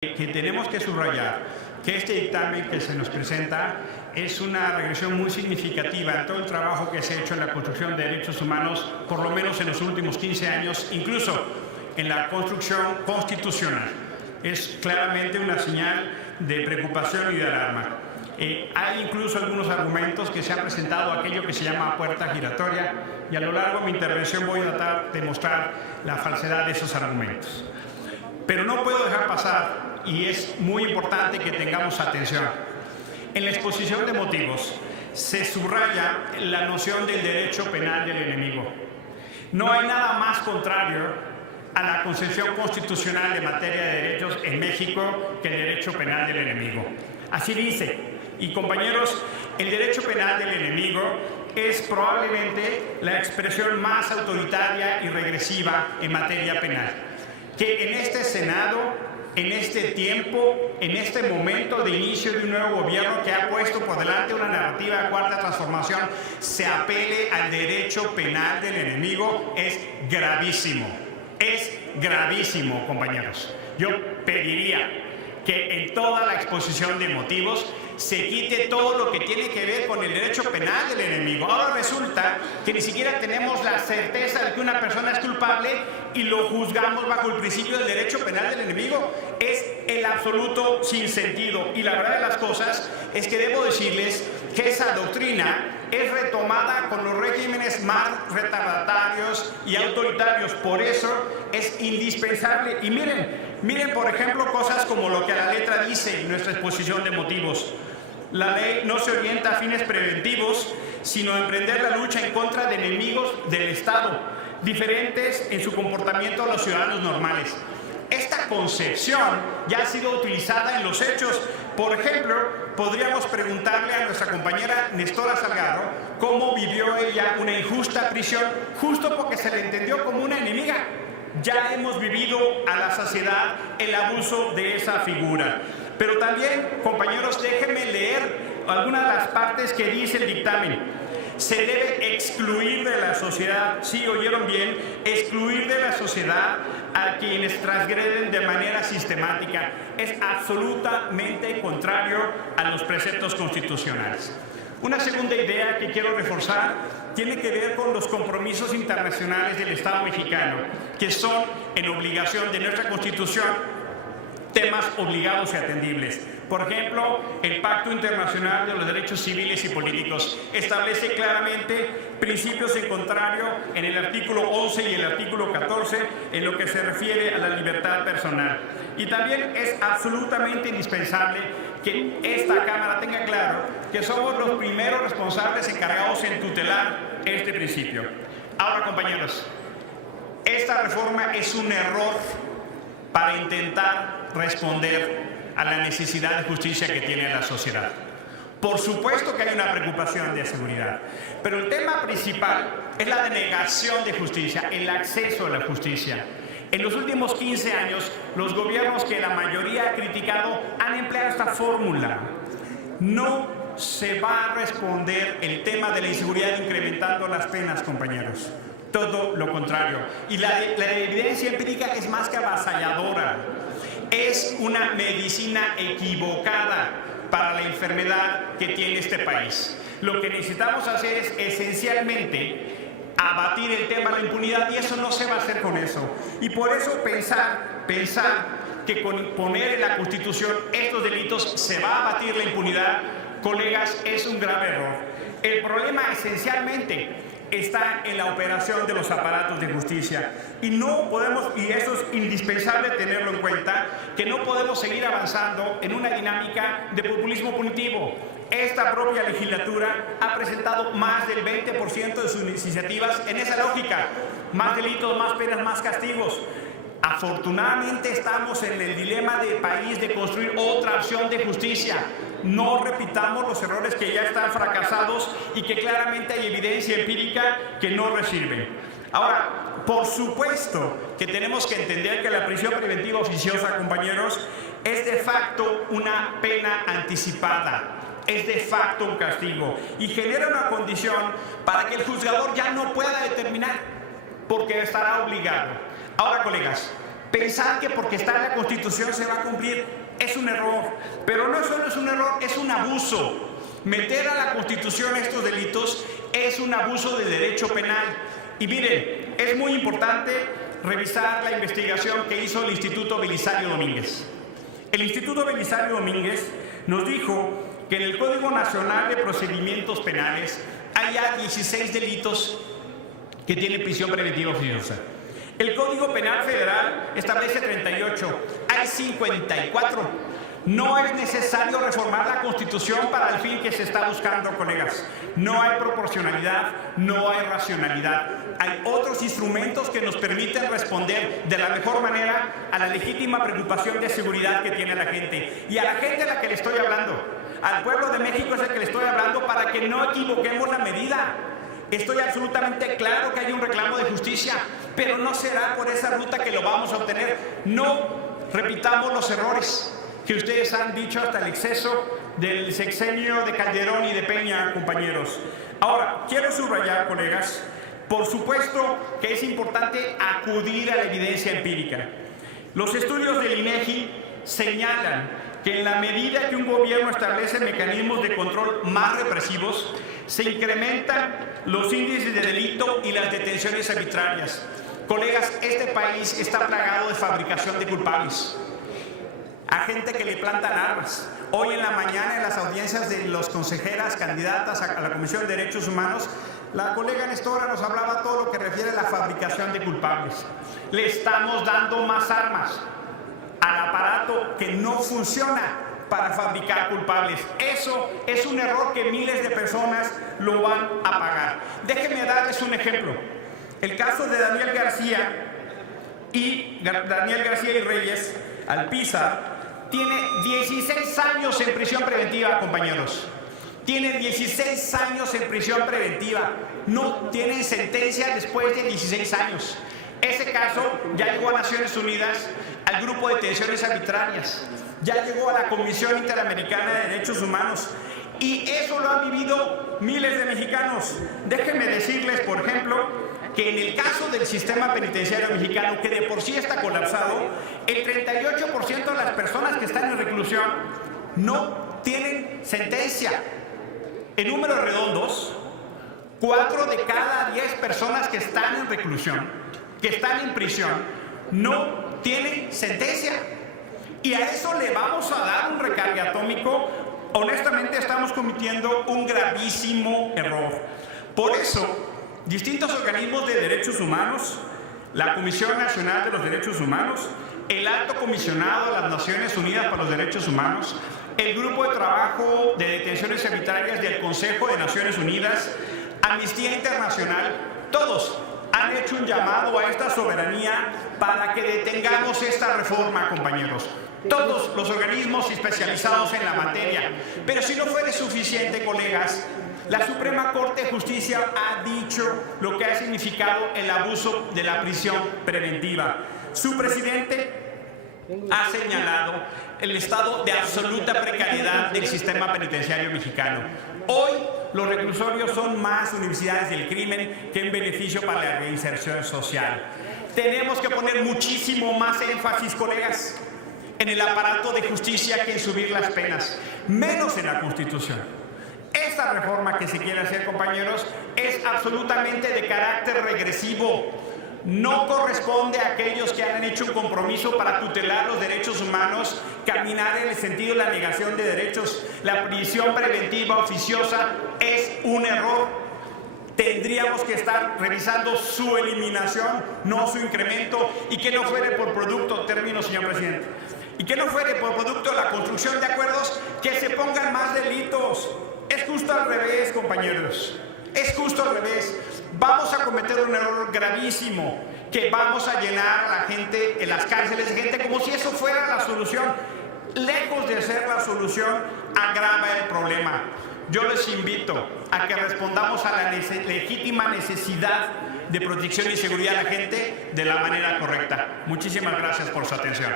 que tenemos que subrayar que este dictamen que se nos presenta es una regresión muy significativa en todo el trabajo que se ha hecho en la construcción de derechos humanos, por lo menos en los últimos 15 años, incluso en la construcción constitucional. Es claramente una señal de preocupación y de alarma. Hay incluso algunos argumentos que se han presentado, aquello que se llama puerta giratoria, y a lo largo de mi intervención voy a tratar de mostrar la falsedad de esos argumentos. Pero no puedo dejar pasar, y es muy importante que tengamos atención. En la exposición de motivos se subraya la noción del derecho penal del enemigo. No hay nada más contrario a la concepción constitucional de materia de derechos en México que el derecho penal del enemigo. Así dice. Y compañeros, el derecho penal del enemigo es probablemente la expresión más autoritaria y regresiva en materia penal. Que en este Senado, en este tiempo, en este momento de inicio de un nuevo gobierno que ha puesto por delante una narrativa de cuarta transformación, se apele al derecho penal del enemigo, es gravísimo. Es gravísimo, compañeros. Yo pediría que en toda la exposición de motivos se quite todo lo que tiene que ver con el derecho penal del enemigo. Ahora resulta que ni siquiera tenemos la certeza de que una persona es culpable y lo juzgamos bajo el principio del derecho penal del enemigo. Es el absoluto sinsentido. Y la verdad de las cosas es que debo decirles que esa doctrina es retomada con los regímenes más retardatarios y autoritarios. Por eso es indispensable. Y miren por ejemplo cosas como lo que a la letra dice en nuestra exposición de motivos. La ley no se orienta a fines preventivos, sino a emprender la lucha en contra de enemigos del Estado, diferentes en su comportamiento a los ciudadanos normales. Esta concepción ya ha sido utilizada en los hechos. Por ejemplo, podríamos preguntarle a nuestra compañera Nestora Salgado cómo vivió ella una injusta prisión, justo porque se le entendió como una enemiga. Ya hemos vivido a la saciedad el abuso de esa figura. Pero también, compañeros, déjenme leer algunas de las partes que dice el dictamen. Se debe excluir de la sociedad, sí, oyeron bien, excluir de la sociedad a quienes transgreden de manera sistemática. Es absolutamente contrario a los preceptos constitucionales. Una segunda idea que quiero reforzar tiene que ver con los compromisos internacionales del Estado mexicano, que son en obligación de nuestra Constitución temas obligados y atendibles. Por ejemplo, el Pacto Internacional de los Derechos Civiles y Políticos establece claramente principios en contrario en el artículo 11 y el artículo 14 en lo que se refiere a la libertad personal. Y también es absolutamente indispensable que esta Cámara tenga claro que somos los primeros responsables encargados en tutelar este principio. Ahora, compañeros, esta reforma es un error para intentar responder a la necesidad de justicia que tiene la sociedad. Por supuesto que hay una preocupación de seguridad, pero el tema principal es la denegación de justicia, el acceso a la justicia. En los últimos 15 años, los gobiernos que la mayoría ha criticado han empleado esta fórmula. No se va a responder el tema de la inseguridad incrementando las penas, compañeros. Todo lo contrario. Y la evidencia empírica es más que avasalladora. Es una medicina equivocada para la enfermedad que tiene este país. Lo que necesitamos hacer es esencialmente abatir el tema de la impunidad, y eso no se va a hacer con eso. Y por eso pensar que con poner en la Constitución estos delitos se va a abatir la impunidad, colegas, es un grave error. El problema esencialmente está en la operación de los aparatos de justicia. Y no podemos, y eso es indispensable tenerlo en cuenta, que no podemos seguir avanzando en una dinámica de populismo punitivo. Esta propia legislatura ha presentado más del 20% de sus iniciativas en esa lógica. Más delitos, más penas, más castigos. Afortunadamente estamos en el dilema de país de construir otra opción de justicia. No repitamos los errores que ya están fracasados y que claramente hay evidencia empírica que no sirven. Ahora, por supuesto que tenemos que entender que la prisión preventiva oficiosa, compañeros, es de facto una pena anticipada. Es de facto un castigo y genera una condición para que el juzgador ya no pueda determinar porque estará obligado. Ahora, colegas, Pensar que porque está en la Constitución se va a cumplir es un error, pero no solo es un error, es un abuso. Meter a la Constitución estos delitos es un abuso del derecho penal. Y miren, es muy importante revisar la investigación que hizo el Instituto Belisario Domínguez. El Instituto Belisario Domínguez nos dijo que en el Código Nacional de Procedimientos Penales hay ya 16 delitos que tienen prisión preventiva oficiosa. El Código Penal Federal establece 38, hay 54. No es necesario reformar la Constitución para el fin que se está buscando, colegas. No hay proporcionalidad, no hay racionalidad. Hay otros instrumentos que nos permiten responder de la mejor manera a la legítima preocupación de seguridad que tiene la gente. Y a la gente a la que le estoy hablando, al pueblo de México es el que le estoy hablando para que no equivoquemos la medida. Estoy absolutamente claro que hay un reclamo de justicia, pero no será por esa ruta que lo vamos a obtener. No repitamos los errores que ustedes han dicho hasta el exceso del sexenio de Calderón y de Peña, compañeros. Ahora, quiero subrayar, colegas, por supuesto que es importante acudir a la evidencia empírica. Los estudios del INEGI señalan que en la medida que un gobierno establece mecanismos de control más represivos, se incrementan los índices de delito y las detenciones arbitrarias. Colegas, este país está plagado de fabricación de culpables, a gente que le plantan armas. Hoy en la mañana, en las audiencias de las consejeras candidatas a la Comisión de Derechos Humanos, la colega Nestora nos hablaba todo lo que refiere a la fabricación de culpables. Le estamos dando más armas al aparato que no funciona para fabricar culpables. Eso es un error que miles de personas lo van a pagar. Déjenme darles un ejemplo. El caso de Daniel García y Reyes Alpizar tiene 16 años en prisión preventiva, compañeros. Tiene 16 años en prisión preventiva. No tienen sentencia después de 16 años. Ese caso ya llegó a Naciones Unidas, al grupo de detenciones arbitrarias, ya llegó a la Comisión Interamericana de Derechos Humanos, y eso lo han vivido miles de mexicanos. Déjenme decirles, por ejemplo, que en el caso del sistema penitenciario mexicano, que de por sí está colapsado, el 38% de las personas que están en reclusión no tienen sentencia. En números redondos, 4 de cada 10 personas que están en reclusión, que están en prisión, no tienen sentencia. Y a eso le vamos a dar un recargue atómico. Honestamente, estamos cometiendo un gravísimo error. Por eso, distintos organismos de derechos humanos, la Comisión Nacional de los Derechos Humanos, el Alto Comisionado de las Naciones Unidas para los Derechos Humanos, el Grupo de Trabajo de Detenciones Arbitrarias del Consejo de Naciones Unidas, Amnistía Internacional, todos han hecho un llamado a esta soberanía para que detengamos esta reforma, compañeros. Todos los organismos especializados en la materia. Pero si no fuera suficiente, colegas, la Suprema Corte de Justicia ha dicho lo que ha significado el abuso de la prisión preventiva. Su presidente ha señalado el estado de absoluta precariedad del sistema penitenciario mexicano. Hoy los reclusorios son más universidades del crimen que en beneficio para la reinserción social. Tenemos que poner muchísimo más énfasis, colegas, en el aparato de justicia que en subir las penas, menos en la Constitución. Esta reforma que se quiere hacer, compañeros, es absolutamente de carácter regresivo. No corresponde a aquellos que han hecho un compromiso para tutelar los derechos humanos caminar en el sentido de la negación de derechos. La prisión preventiva oficiosa es un error. Tendríamos que estar revisando su eliminación, no su incremento, y que no fuere por producto, término, señor presidente, y que no fuere por producto de la construcción de acuerdos que se pongan más delitos. Es justo al revés, compañeros. Es justo al revés. Vamos a cometer un error gravísimo, que vamos a llenar a la gente en las cárceles de gente como si eso fuera la solución. Lejos de ser la solución, agrava el problema. Yo les invito a que respondamos a la legítima necesidad de protección y seguridad de la gente de la manera correcta. Muchísimas gracias por su atención.